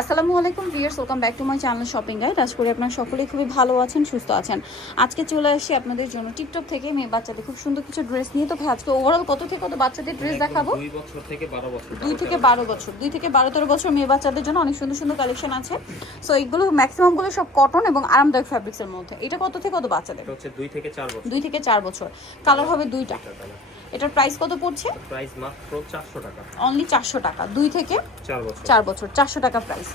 আসসালামু আলাইকুম viewers welcome back to my channel shopping guide. আজ করি আপনারা সকলেই খুবই ভালো আছেন সুস্থ আছেন। আজকে চলে আসি আপনাদের জন্য টিকটক থেকে মেয়ে বাচ্চাদের খুব সুন্দর কিছু ড্রেস নিয়ে। তো আজকে ওভারঅল কত থেকে কত বাচ্চাদের ড্রেস দেখাবো? দুই বছর থেকে বারো বছর দুই থেকে বারো বছর দুই থেকে বারো তেরো বছর মেয়ে বাচ্চাদের জন্য অনেক সুন্দর সুন্দর কালেকশন আছে। সো এইগুলো ম্যাক্সিমামগুলো সব কটন এবং আরামদায়ক ফ্যাব্রিক্সের মধ্যে। এটা কত থেকে কত বাচ্চাদের? এটা হচ্ছে দুই থেকে চার বছর। দুই থেকে চার বছর। কালার হবে দুইটা। এটার প্রাইস কত পড়ছে? প্রাইস মাত্র চারশো টাকা। অনলি চারশো টাকা। দুই থেকে চার বছর। চার বছর। চারশো টাকা প্রাইস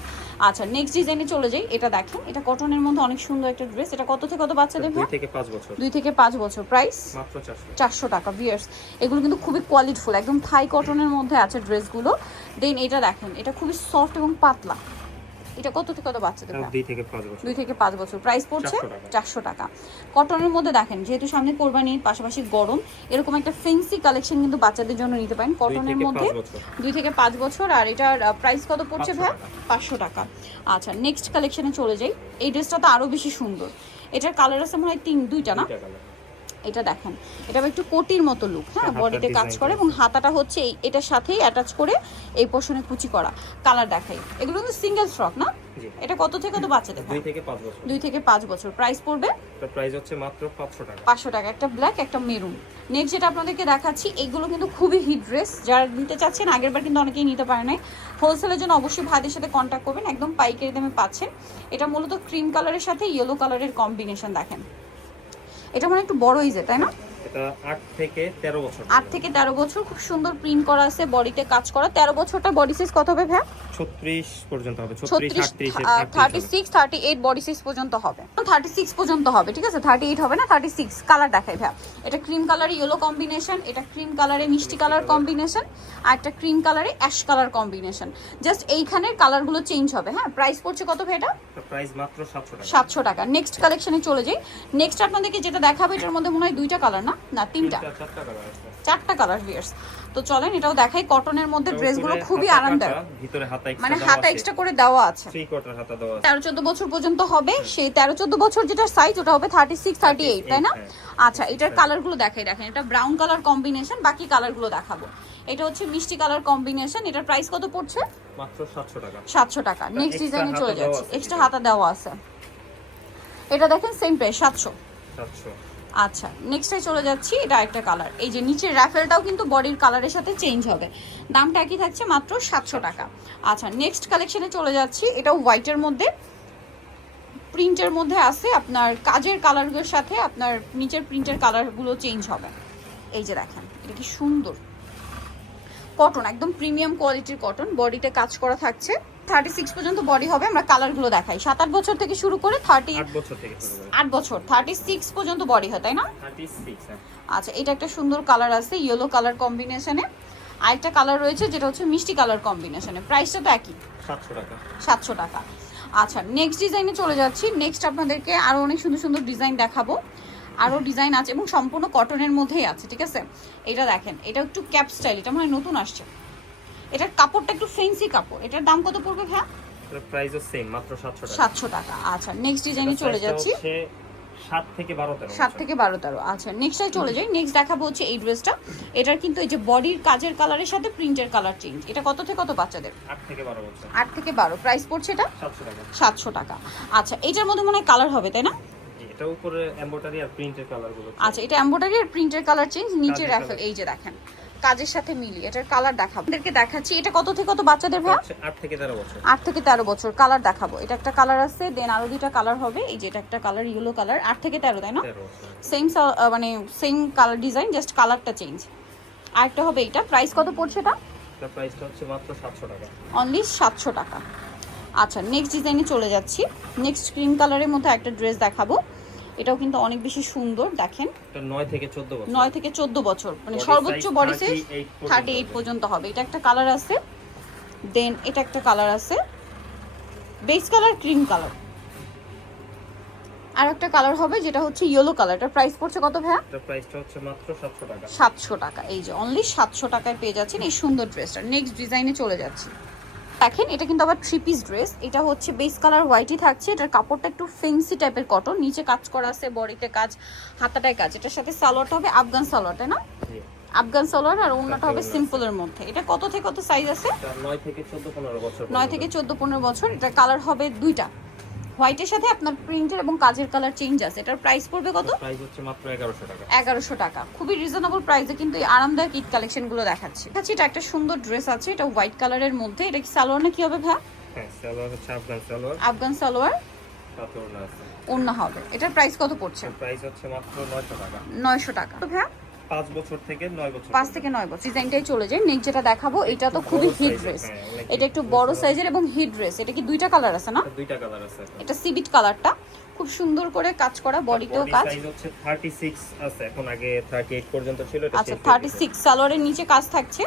আচ্ছা নেক্সট ডিজাইনে চলে যাই। এটা দেখেন এটা কটনের মধ্যে অনেক সুন্দর একটা ড্রেস এটা কত থেকে কত বাচ্চাদের দুই থেকে পাঁচ বছর। দুই থেকে পাঁচ বছর। প্রাইস মাত্র চারশো। চারশো টাকা ভিয়ার্স এগুলো কিন্তু খুবই কোয়ালিটিফুল একদম থাই কটনের মধ্যে আছে ড্রেসগুলো দেন এটা দেখেন এটা খুবই সফট এবং পাতলা। এটা কত থেকে কত বাচ্চাদের দুই থেকে পাঁচ বছর। দুই থেকে পাঁচ বছর। প্রাইস পড়ছে চারশো টাকা। কটনের মধ্যে দেখেন যেহেতু সামনে কোরবানির পাশাপাশি গরম এরকম একটা ফেন্সি কালেকশন কিন্তু বাচ্চাদের জন্য নিতে পারেন কটনের মধ্যে। দুই থেকে পাঁচ বছর আর এটার প্রাইস কত পড়ছে ভাই? পাঁচশো টাকা। আচ্ছা নেক্সট কালেকশনে চলে যাই। এই ড্রেসটা তো আরও বেশি সুন্দর। এটার কালার আছে মনে হয় তিন দুইটা না। এটা দেখেন। এটা একটু কোটির মতো লুক হ্যাঁ? বডিতে কাজ করে এবং হাতাটা হচ্ছে এই এটার সাথেই অ্যাটাচ করে এই পোর্শনে কুচি করা। কালার দেখাই। এগুলো কিন্তু সিঙ্গেল ফ্রক না? এটা কত থেকে কত বাচ্চাদের দুই থেকে পাঁচ বছর। দুই থেকে পাঁচ বছর। প্রাইস পড়বে? প্রাইস হচ্ছে মাত্র পাঁচশো টাকা। পাঁচশো টাকা। একটা ব্ল্যাক একটা মেরুন নেক্সট যেটা আপনাদেরকে দেখাচ্ছি এগুলো কিন্তু খুবই হিট ড্রেস যারা নিতে চাচ্ছেন আগের বার কিন্তু অনেকেই নিতে পারে নাই। হোলসেলের জন্য অবশ্যই ভাইদের সাথে কন্ট্যাক্ট করবেন। একদম পাইকারি দামে পাচ্ছেন। এটা মূলত ক্রিম কালারের সাথে ইয়েলো কালারের কম্বিনেশন দেখেন। এটা মানে একটু বড় যায় তাই না? এটা আট থেকে তেরো বছর থেকে খুব সুন্দর প্রিন্ট করা আছে বডিতে কাজ করা। তেরো বছরটা বডি সাইজ কত হবে পর্যন্ত হবে ছত্রিশ ছত্রিশ আটত্রিশ thirty six thirty eight body size পর্যন্ত হবে। পর্যন্ত ঠিক আছে? থার্টি এইট হবে না কালার দেখাই এটা ক্রিম কালারে ইয়েলো কম্বিনেশন এটা ক্রিম কালারে মিষ্টি কালার কম্বিনেশন আর একটা ক্রিম কালারে অ্যাশ কালার কম্বিনেশন জাস্ট এইখানের কালারগুলো চেঞ্জ হবে হ্যাঁ? প্রাইস পড়ছে কত ভাই এটা? প্রাইস মাত্র সাতশো টাকা। নেক্সট কালেকশনে চলে যাই। নেক্সট আপনাদেরকে যেটা দেখাবে এটার মধ্যে মনে হয় দুইটা কালার না? না তিনটা। চারটা কালার ভিয়ার্স তো চলেন এটাও দেখাই কটনের মধ্যে ড্রেসগুলো খুবই আরামদায়ক। মানে হাতা এক্সট্রা করে দেওয়া আছে। তেরো চোদ্দ বছর পর্যন্ত হবে সেই তেরো চোদ্দ বছর যেটা সাইজ ওটা হবে থার্টি সিক্স থার্টি এইট তাই না? হ্যাঁ। আচ্ছা এটার কালারগুলো দেখাই দেখেন এটা ব্রাউন কালার কম্বিনেশন বাকি কালারগুলো দেখাবো। এটা হচ্ছে মিষ্টি কালার কম্বিনেশন এটার প্রাইস কত পড়ছে? মাত্র সাতশো টাকা। নেক্সট ডিজাইনে চলে যাচ্ছে। এক্সট্রা হাতা দেওয়া আছে। এটা দেখেন সেম প্রাইস সাতশো। সাতশো। আচ্ছা নেক্সটে চলে যাচ্ছি, এটা একটা কালার এই যে নিচের র্যাফেলটাও কিন্তু বডির কালারের সাথে চেঞ্জ হবে। দামটা একই থাকছে মাত্র সাতশো টাকা। আচ্ছা নেক্সট কালেকশনে চলে যাচ্ছি, এটা হোয়াইটের মধ্যে। প্রিন্টের মধ্যে আছে আপনার কাজের কালারগুলোর সাথে আপনার নিচের প্রিন্টের কালারগুলো চেঞ্জ হবে। এই যে দেখেন, এটা কি সুন্দর। কটন একদম প্রিমিয়াম কোয়ালিটির কটন বডিতে কাজ করা থাকছে। থার্টি সিক্স পর্যন্ত বডি হবে আমরা কালারগুলো দেখাই। সাত আট বছর থেকে শুরু করে থার্টি আট বছর থেকে শুরু করে। আট বছর থার্টি সিক্স পর্যন্ত বডি হয় তাই না? সিক্স আচ্ছা এটা একটা সুন্দর কালার আছে ইয়েলো কালার কম্বিনেশনে আরেকটা কালার রয়েছে যেটা হচ্ছে মিষ্টি কালার কম্বিনেশনে প্রাইসটা তো একই। সাতশো টাকা। সাতশো টাকা। আচ্ছা নেক্সট ডিজাইনে চলে যাচ্ছি। নেক্সট আপনাদেরকে আরও অনেক সুন্দর সুন্দর ডিজাইন দেখাবো। আরও ডিজাইন আছে এবং সম্পূর্ণ কটনের মধ্যেই আছে ঠিক আছে? এটা দেখেন এটা একটু ক্যাপ স্টাইল এটা মানে নতুন আসছে। এটার কাপড়টা একটু ফেন্সি কাপড়। এটার দাম কত পড়বে এটার প্রাইসও সেম মাত্র সাতশো টাকা। সাতশো টাকা। আচ্ছা নেক্সট ডিজাইনে চলে যাচ্ছি। সাত থেকে বারো তেরো সাত থেকে বারো তেরো। আচ্ছা নেক্সটটাই চলে যাই। নেক্সট দেখাবো হচ্ছে এই ড্রেসটা এটার কিন্তু এই যে বডির কাজের কালারের সাথে প্রিন্টের কালার চেঞ্জ এটা কত থেকে কত বাচ্চাদের? আট থেকে বারো বছর। আট থেকে বারো। প্রাইস পড়ছে এটা? সাতশো টাকা। সাতশো টাকা। আচ্ছা এটার মধ্যে মনে হয় কালার হবে তাই না? এটা উপরে এমব্রয়ডারি আর প্রিন্টের কালারগুলো আচ্ছা এটা এমব্রয়ডারি আর প্রিন্টের কালার চেঞ্জ নিচে কাজের এই যে দেখেন। কাজের সাথে মিলি এটার কালার দেখাবো। আপনাদেরকে দেখাচ্ছি এটা কত থেকে কত বাচ্চাদের ভাই? আট থেকে তেরো বছর। আট থেকে তেরো বছর কালার দেখাবো। এটা একটা কালার আছে দেন আরও দুইটা কালার হবে। এই যে এটা একটা কালার ইয়েলো কালার আট থেকে তেরো তাই না? সেম মানে সেম কালার ডিজাইন জাস্ট কালারটা চেঞ্জ আরেকটা হবে এটা প্রাইস কত পড়ছে এটা? প্রাইসটা হচ্ছে মাত্র সাতশো টাকা। অনলি সাতশো টাকা। আচ্ছা নেক্সট ডিজাইনে চলে যাচ্ছি। নেক্সট ক্রিম কালারের মধ্যে একটা ড্রেস দেখাবো। এটাও কিন্তু অনেক বেশি সুন্দর দেখেন। নয় থেকে চোদ্দ বছর। নয় থেকে চোদ্দ বছর মানে সর্বোচ্চ বডি সাইজ থার্টি এইট পর্যন্ত হবে। এটা একটা কালার আছে দেন এটা একটা কালার আছে। বেস কালার ক্রিম কালার আর একটা কালার হবে যেটা হচ্ছে ইয়েলো কালার এটার প্রাইস পড়ছে কত ভাইয়া? এটার প্রাইসটা হচ্ছে মাত্র সাতশো টাকা। সাতশো টাকা। এই যে অনলি সাতশো টাকায় পেয়ে যাচ্ছেন এই সুন্দর ড্রেসটা নেক্সট ডিজাইনে চলে যাচ্ছি। দেখেন এটা কিন্তু আবার থ্রি পিস ড্রেস এটা হচ্ছে বেস কালার হোয়াইটই থাকছে। এটার কাপড়টা একটু ফেন্সি টাইপের কটন নিচে কাজ করা আছে বডিতে কাজ হাতাটায় কাজ। এটার সাথে সালোয়ারটা হবে আফগান সালোয়ার তাই না? আফগান সালোয়ার আর অন্যটা হবে সিম্পলের মধ্যে। এটা কত থেকে কত সাইজ আছে? এটা নয় থেকে চোদ্দ পনেরো বছর নয় থেকে চোদ্দ পনেরো বছর। এটা কালার হবে দুইটা। হোয়াইটের সাথে আপনার প্রিন্টের এবং কাজের কালার চেঞ্জ আছে। এটার প্রাইস পড়বে কত? প্রাইস হচ্ছে মাত্র এগারোশো টাকা। এগারোশো টাকা। খুবই রিজনেবল প্রাইসে কিন্তু এই আরামদায়ক ঈদ কালেকশনগুলো দেখাচ্ছি। দেখাচ্ছি এটা একটা সুন্দর ড্রেস আছে এটা হোয়াইট কালারের মধ্যে। এটা কি সালোয়ার না কি হবে ভ্যা হ্যাঁ সালোয়ার হচ্ছে আফগান সালোয়ার। আফগান সালোয়ার। সাথে ওড়না আছে। ওড়না হবে। এটার প্রাইস কত পড়ছে? প্রাইস হচ্ছে মাত্র নয়শো টাকা। নয়শো টাকা। তো ভ্যা পাঁচ বছর থেকে নয় বছর পাঁচ থেকে নয় বছর ডিজাইনটাই চলে যায়। নেক্সট যেটা দেখাবো এটা তো খুবই হিট ড্রেস হ্যাঁ, এটা একটু বড় সাইজের এবং হিট ড্রেস এটা কি দুইটা কালার আছে না? দুইটা কালার আছে। এটা সিবিট কালারটা খুব সুন্দর করে কাজ করা বডিতেও কাজ। সাইজ হচ্ছে 36 আছে। এখন আগে 38 পর্যন্ত ছিল এটা আচ্ছা শেষ হয়ে থার্টি গেছে। সিক্স সালোয়ারের নিচে কাজ থাকছে।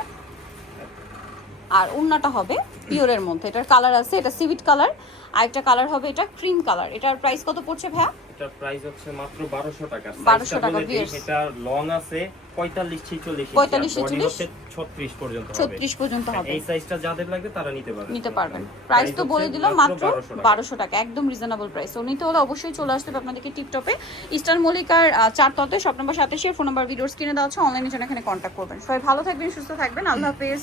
আর ওড়নাটা হবে পিওরের মধ্যে। এটার কালার আছে এটা সিভিট কালার আর একটা কালার হবে এটা ক্রিম কালার এটার প্রাইস কত পড়ছে ভাইয়া? এটার প্রাইস হচ্ছে মাত্র 1200 টাকা। 1200 টাকা, viewers। এটা লং আছে 45 46 45, বডি 46 36 পর্যন্ত হবে। ছত্রিশ পর্যন্ত হ্যাঁ, হবে। এই সাইজটা যাদের লাগবে তারা নিতে পারবে। নিতে পারবেন। প্রাইস তো বলে দিলাম মাত্র 1200 টাকা। একদম রিজনেবল প্রাইস ও নিতে হলে অবশ্যই চলে আসতে হবে আপনাদেরকে টিকটপে ইস্টার মল্লিকার আহ, চার ততে শপ নাম্বার সাতাশে ফোন নাম্বার ভিডিওর কিনে দেওয়া আছে। অনলাইনে জন্য এখানে কন্ট্যাক্ট করবেন। সবাই ভালো থাকবেন সুস্থ থাকবেন। আল্লাহ হাফেজ।